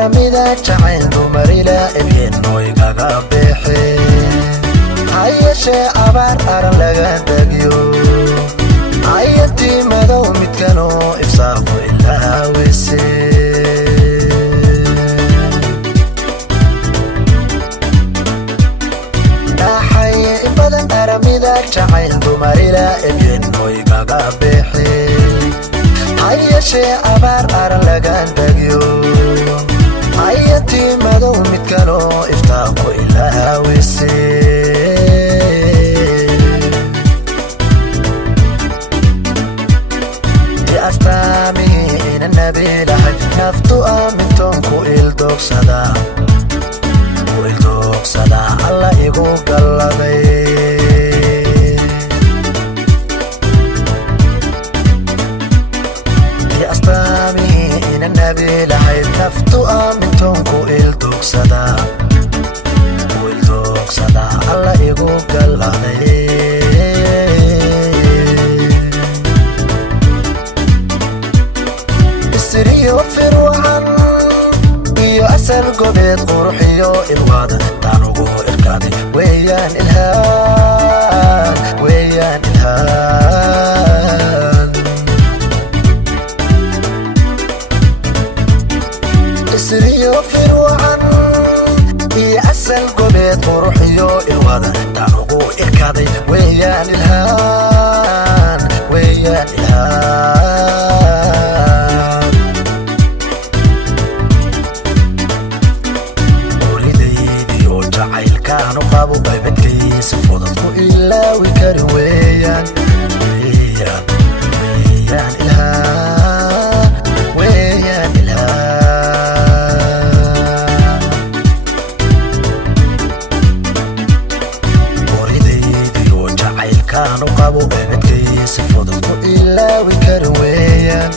aramida jacayl dumar ila ebyenno igaga bixi hayeshe abaar aran laga dagiyo ayati madow midkano ifsaaqo ilaa wese dhaxaye badan aramida jacayl dumar ila ebyenno igaga bixi hayeshe abaar aran laga dagiyo ayati madow midkano ifsaaqo ilaa wese أستامين النبي لحد نفتو آمنتم كويل دوك صدا الله يقول قلبي أستامين النبي لحد نفتو آمنتم كويل دوك صدا الله يقول قلبي يوفر وحن iyo asal gobeed qurxiyo ilwada tanugu irkaadi weeyaan ilhaan isriyo firwan iyo asal gobeed qurxiyo ilwada tanugu irkaadi weeyaan ilhaan كانوا قابوا بيبتكي سفوضتكو إلا ويكاري ويان وريدي وجعيل كانوا قابوا بيبتكي سفوضتكو إلا ويكاري ويان